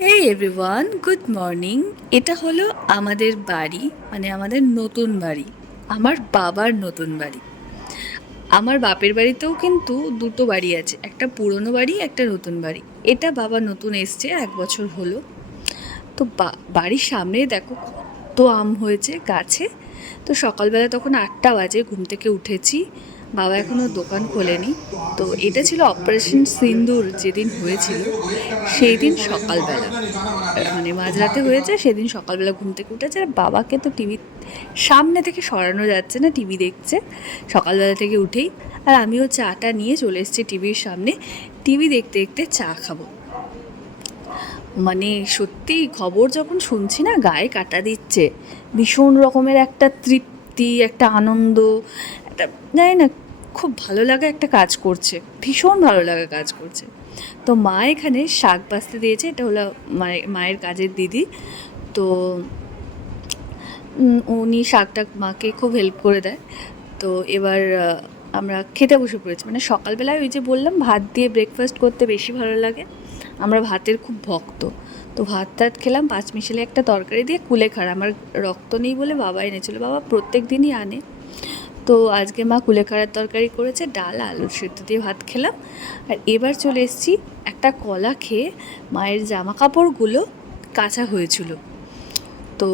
এই everyone good morning এটা হলো আমাদের বাড়ি মানে আমাদের নতুন বাড়ি, আমার বাবার নতুন বাড়ি। আমার বাপের বাড়িতেও কিন্তু দুটো বাড়ি আছে, একটা পুরনো বাড়ি, একটা নতুন বাড়ি। এটা বাবা নতুন এসছে, এক বছর হলো। তো বাড়ির সামনে দেখো কত আম হয়েছে গাছে। তো সকালবেলা তখন আটটা বাজে, ঘুম থেকে উঠেছি। বাবা এখনও দোকান খোলেনি। তো এটা ছিল অপারেশন সিন্দুর যেদিন হয়েছিল সেই দিন সকালবেলা। মানে মাঝরাতে হয়েছে, সেদিন সকালবেলা ঘুম থেকে উঠেছে। আর বাবাকে তো টিভি সামনে থেকে সরানো যাচ্ছে না, টিভি দেখছে। সকালবেলা থেকে উঠেই। আর আমিও চাটা নিয়ে চলে এসেছি টিভির সামনে। টিভি দেখতে দেখতে চা খাব। মানে সত্যি খবর যখন শুনছি না, গায়ে কাটা দিচ্ছে। ভীষণ রকমের একটা তৃপ্তি, একটা আনন্দ, একটা, জানি না খুব ভালো লাগা একটা কাজ করছে। ভীষণ ভালো লাগা কাজ করছে। তো মা এখানে শাক বাছতে দিয়েছে, এটা হলো মায়ের মায়ের কাজের দিদি। তো উনি শাকটা মাকে খুব হেল্প করে দেয়। তো এবার আমরা খেতে বসে পড়েছি। মানে সকালবেলায় ওই যে বললাম, ভাত দিয়ে ব্রেকফাস্ট করতে বেশি ভালো লাগে। আমরা ভাতের খুব ভক্ত। তো ভাত টাত খেলাম, পাঁচ মিশালি একটা তরকারি দিয়ে কুলে কুলেখাড়া আমার রক্ত নেই বলে বাবা এনেছিল। বাবা প্রত্যেক দিনই আনে। তো আজকে মা কুলেখাড়ার তরকারি করেছে, ডাল, আলু সেদ্ধ দিয়ে ভাত খেলাম। আর এবার চলে এসেছি একটা কলা খেয়ে মায়ের জামা কাপড়গুলো কাঁচা হয়েছিল। তো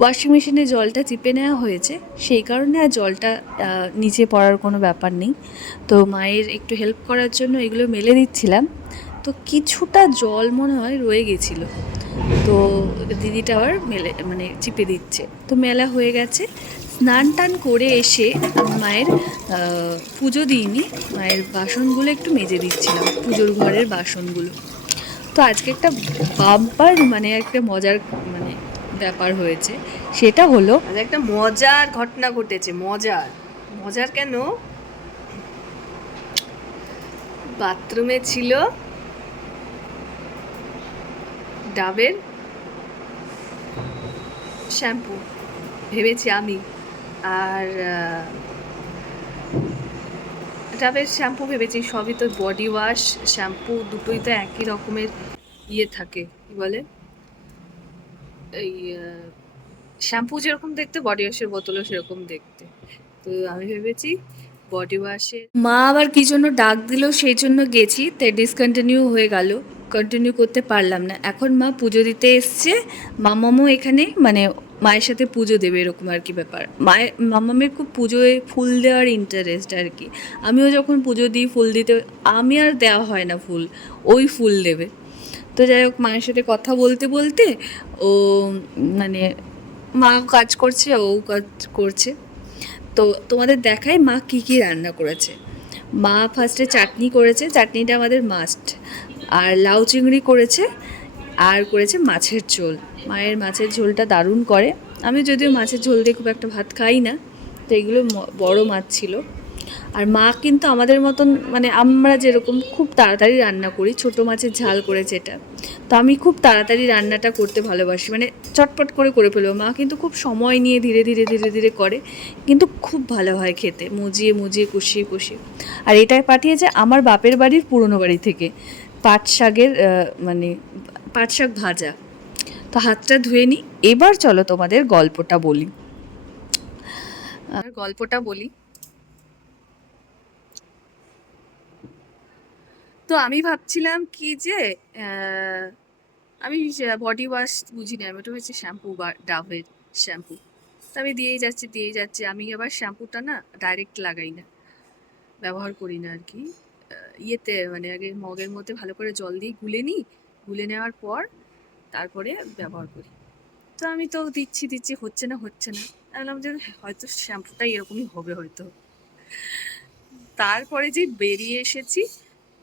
ওয়াশিং মেশিনে জলটা চিপে নেওয়া হয়েছে, সেই কারণে আর জলটা নিচে পড়ার কোনো ব্যাপার নেই। তো মায়ের একটু হেল্প করার জন্য এগুলো মেলে দিচ্ছিলাম। তো কিছুটা জল মনে হয় রয়ে গেছিল। তো দিদিটা আবার মেলে মানে চিপে দিচ্ছে। তো মেলা হয়ে গেছে। স্নান টান করে এসে মায়ের পুজো দিইনি। মায়ের বাসনগুলো একটু মেজে দিচ্ছিলাম, পুজোর ঘরের বাসনগুলো। তো আজকে একটা বাম্পার মানে একটা মজার মানে ব্যাপার হয়েছে। সেটা হলো একটা মজার ঘটনা ঘটেছে, মজার। মজার কেন? বাথরুমে ছিল ডাবের শ্যাম্পু, ভেবেছি আমি। আর ডাবের শ্যাম্পু ভেবেছি, সবই তো বডি ওয়াশ শ্যাম্পু দুটোই তো একই রকমের ইয়ে থাকে, কি বলে? এই শ্যাম্পু যেরকম দেখতে বডি ওয়াশের বোতলও সেরকম দেখতে। তো আমি ভেবেছি বডি ওয়াশে মা আবার কি জন্য ডাক দিল, সেই জন্য গেছি তাই ডিসকন্টিনিউ হয়ে গেল কন্টিনিউ করতে পারলাম না। এখন মা পুজো দিতে এসছে মামামও এখানে মানে মায়ের সাথে পুজো দেবে এরকম আর কি ব্যাপার। মায়ের, মামামের খুব পুজোয় ফুল দেওয়ার ইন্টারেস্ট আর কি। আমিও যখন পুজো দিই ফুল দিতে, আমি আর দেওয়া হয় না ফুল, ওই ফুল দেবে। তো যাই হোক, মায়ের সাথে কথা বলতে বলতে ও মানে মা কাজ করছে, ও কাজ করছে। তো তোমাদের দেখায় মা কী কী রান্না করেছে। মা ফার্স্টে চাটনি করেছে, চাটনিটা আমাদের মাস্ট আর লাউ চিংড়ি করেছে, আর করেছে মাছের ঝোল। মায়ের মাছের ঝোলটা দারুণ করে। আমি যদিও মাছের ঝোল দিয়ে খুব একটা ভাত খাই না, তো এগুলো বড় মাছ ছিল। আর মা কিন্তু আমাদের মতন মানে আমরা যেরকম খুব তাড়াতাড়ি রান্না করি, ছোট মাছের ঝাল করে যেটা তো আমি খুব তাড়াতাড়ি রান্নাটা করতে ভালোবাসি মানে চটপট করে করে ফেলব। মা কিন্তু খুব সময় নিয়ে ধীরে ধীরে ধীরে ধীরে করে, কিন্তু খুব ভালো হয় খেতে, মুজিয়ে মুজিয়ে কষিয়ে কষিয়ে। আর এটাই পাঠিয়েছে আমার বাপের বাড়ির পুরনো বাড়ি থেকে, পাট শাকের মানে পাট শাক ভাজা। তো হাতটা ধুয়ে নিই এবার চলো তোমাদের গল্পটা বলি। গল্পটা বলি। তো আমি ভাবছিলাম কি যে আমি বডি ওয়াশ বুঝি না আমি হচ্ছে শ্যাম্পু বা ডাভের শ্যাম্পু তো আমি দিয়েই যাচ্ছি দিয়েই যাচ্ছি। আমি আবার শ্যাম্পুটা না ডাইরেক্ট লাগাই না, ব্যবহার করি না আর কি। ইয়েতে মানে আগে মগের মধ্যে ভালো করে জল দিয়ে গুলে নিই। গুলে নেওয়ার পর তারপরে ব্যবহার করি। তো আমি তো দিচ্ছি দিচ্ছি, হচ্ছে না হচ্ছে না। বললাম যে হয়তো শ্যাম্পুটা এরকমই হবে হয়তো। তারপরে যে বেরিয়ে এসেছি,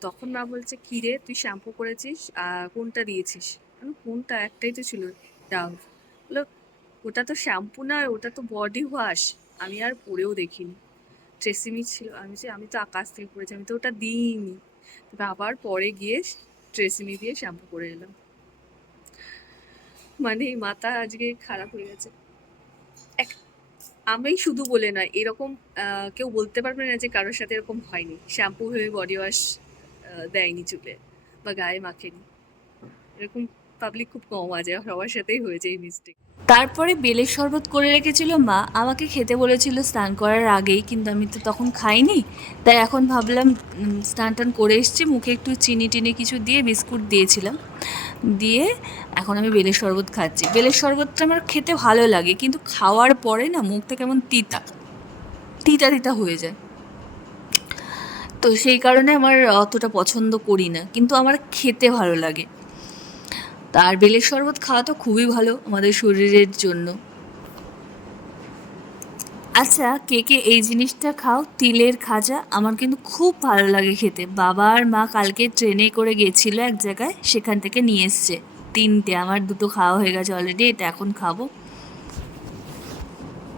তখন মা বলছে, কি রে, তুই শ্যাম্পু করেছিস? কোনটা দিয়েছিস? কোনটা? একটাই তো ছিল ডাভ বলল, ওটা তো শ্যাম্পু নয় ওটা তো বডি ওয়াশ। আমি আর পরেও দেখিনি। ট্রেসিমি ছিল, আমি যে আমি তো আকাশ থেকে পড়েছি, আমি তো ওটা দিইনি। তবে আবার পরে গিয়ে ট্রেসিমি দিয়ে শ্যাম্পু করে এলাম। মানে মাথা আজকে খারাপ হয়ে গেছে। এক, আমি শুধু বলে নয়, এরকম কেউ বলতে পারবে না যে কারোর সাথে এরকম হয়নি। শ্যাম্পু হয়ে বডি ওয়াশ দেয়নি চুলে বা গায়ে মাখেনি। এরকম পাবলিক খুব কম আছে, সবার সাথেই হয়েছে এই মিস্টেক তারপরে বেলের শরবত করে রেখেছিল মা। আমাকে খেতে বলেছিল স্নান করার আগেই, কিন্তু আমি তো তখন খাইনি। তাই এখন ভাবলাম স্নান টান করে এসেছি। মুখে একটু চিনি টিনি কিছু দিয়ে বিস্কুট দিয়েছিলাম। দিয়ে এখন আমি বেলের শরবত খাচ্ছি। বেলের শরবতটা আমার খেতে ভালো লাগে, কিন্তু খাওয়ার পরে না মুখটা কেমন তিতা। তিতা তিতা হয়ে যায়। তো সেই কারণে আমার অতটা পছন্দ করি না, কিন্তু আমার খেতে ভালো লাগে। তার বেলের শরবত খাওয়া তো খুবই ভালো আমাদের শরীরের জন্য। আচ্ছা কে কে এই জিনিসটা খাও? তিলের খাজা। আমার কিন্তু খুব ভালো লাগে খেতে। বাবা আর মা কালকে ট্রেনে করে গেছিল এক জায়গায়, সেখান থেকে নিয়ে এসছে। তিনটে, আমার দুটো খাওয়া হয়ে গেছে অলরেডি এটা এখন খাব।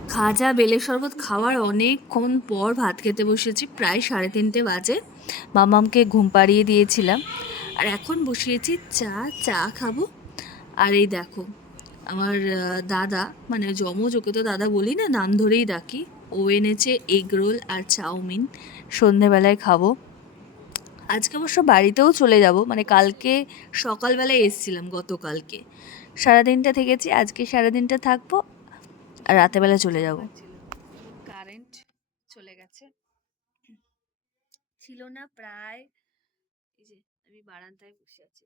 খাজা, বেলের শরবত খাওয়ার অনেকক্ষণ পর ভাত খেতে বসেছি, প্রায় সাড়ে তিনটে বাজে। মামামকে ঘুম পাড়িয়ে দিয়েছিলাম। আর এখন বসিয়েছি চা চা খাব। আর এই দেখো আমার দাদা মানে যমজ, ওকে তো দাদা বলি না, নাম ধরেই ডাকি। ও এনেছে এগ রোল আর চাউমিন। সন্ধেবেলায় খাব। আজকে অবশ্য বাড়িতেও চলে যাব। মানে কালকে সকালবেলায় এসেছিলাম গতকালকে। সারাদিনটা থেকেছি, আজকে সারাদিনটা থাকব, আর রাতেবেলা চলে যাব। কারেন্ট চলে গেছে। ছিল না প্রায়, এই যে আমি বারান্দায় বসে আছি।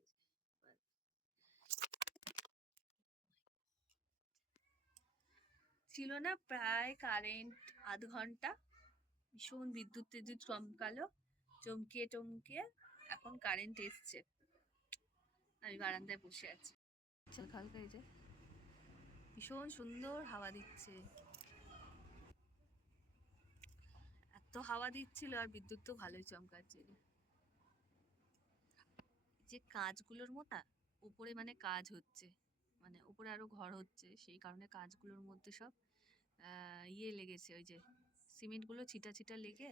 ছিল না, প্রায় কারেন্ট আধ ঘণ্টা। ভীষণ বিদ্যুৎ টিদ্যুৎ চমকালো, চমকিয়ে টমকিয়ে এখন কারেন্ট এসছে। আমি বারান্দায় বসে আছি। যে। ভীষণ সুন্দর হাওয়া দিচ্ছে। এত হাওয়া দিচ্ছিল আর বিদ্যুৎ তো ভালোই চমকাচ্ছিল যে কাজগুলোর মতো, উপরে মানে কাজ হচ্ছে। মানে উপরে আরও ঘর হচ্ছে, সেই কারণে কাজগুলোর মধ্যে সব ইয়ে লেগেছে, ওই যে সিমেন্টগুলো ছিটা ছিটা লেগে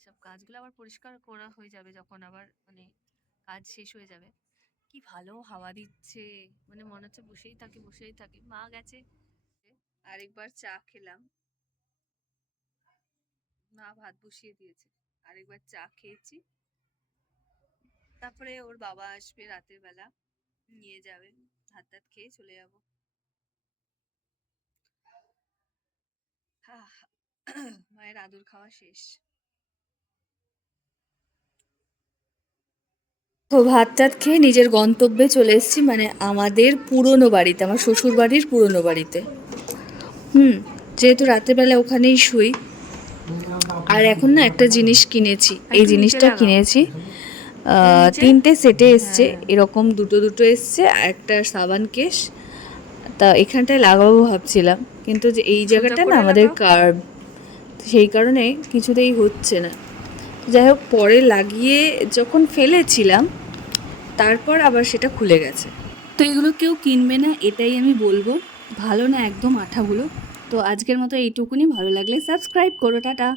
সব কাজগুলো আবার পরিষ্কার করা হয়ে যাবে যখন আবার মানে কাজ শেষ হয়ে যাবে। কি ভালো হাওয়া দিচ্ছে মানে মনে হচ্ছে বসেই থাকি বসেই থাকি। মা গেছে, আরেকবার চা খেলাম। মা ভাত বসিয়ে দিয়েছে, আরেকবার চা খেয়েছি। তারপরে ওর বাবা আসবে রাতের বেলা, নিয়ে যাবে। ভাত টাত খেয়ে চলে যাব। মায়ের আদর খাওয়া শেষ। তো ভাত টাত খেয়ে নিজের গন্তব্যে চলে এসেছি মানে আমাদের পুরনো বাড়িতে আমার শ্বশুর বাড়ির পুরনো বাড়িতে। হুম যেহেতু রাতেরবেলা ওখানেই শুই। আর এখন না একটা জিনিস কিনেছি এই জিনিসটা কিনেছি? তিনটে সেটে এসছে। হ্যাঁ। এরকম দুটো দুটো এসছে আর একটা সাবান কেস তা এখানটায় লাগাবো ভাবছিলাম কিন্তু যে এই জায়গাটা না আমাদের। কার্ভ সেই কারণে কিছুতেই হচ্ছে না। যাই হোক পরে লাগিয়ে যখন ফেলেছিলাম তারপর আবার সেটা খুলে গেছে। তো এগুলো কেউ কিনবে না এটাই আমি বলব। ভালো না একদম আঠাগুলো। তো আজকের মতো এইটুকুনি ভালো লাগলে সাবস্ক্রাইব করো টাটা।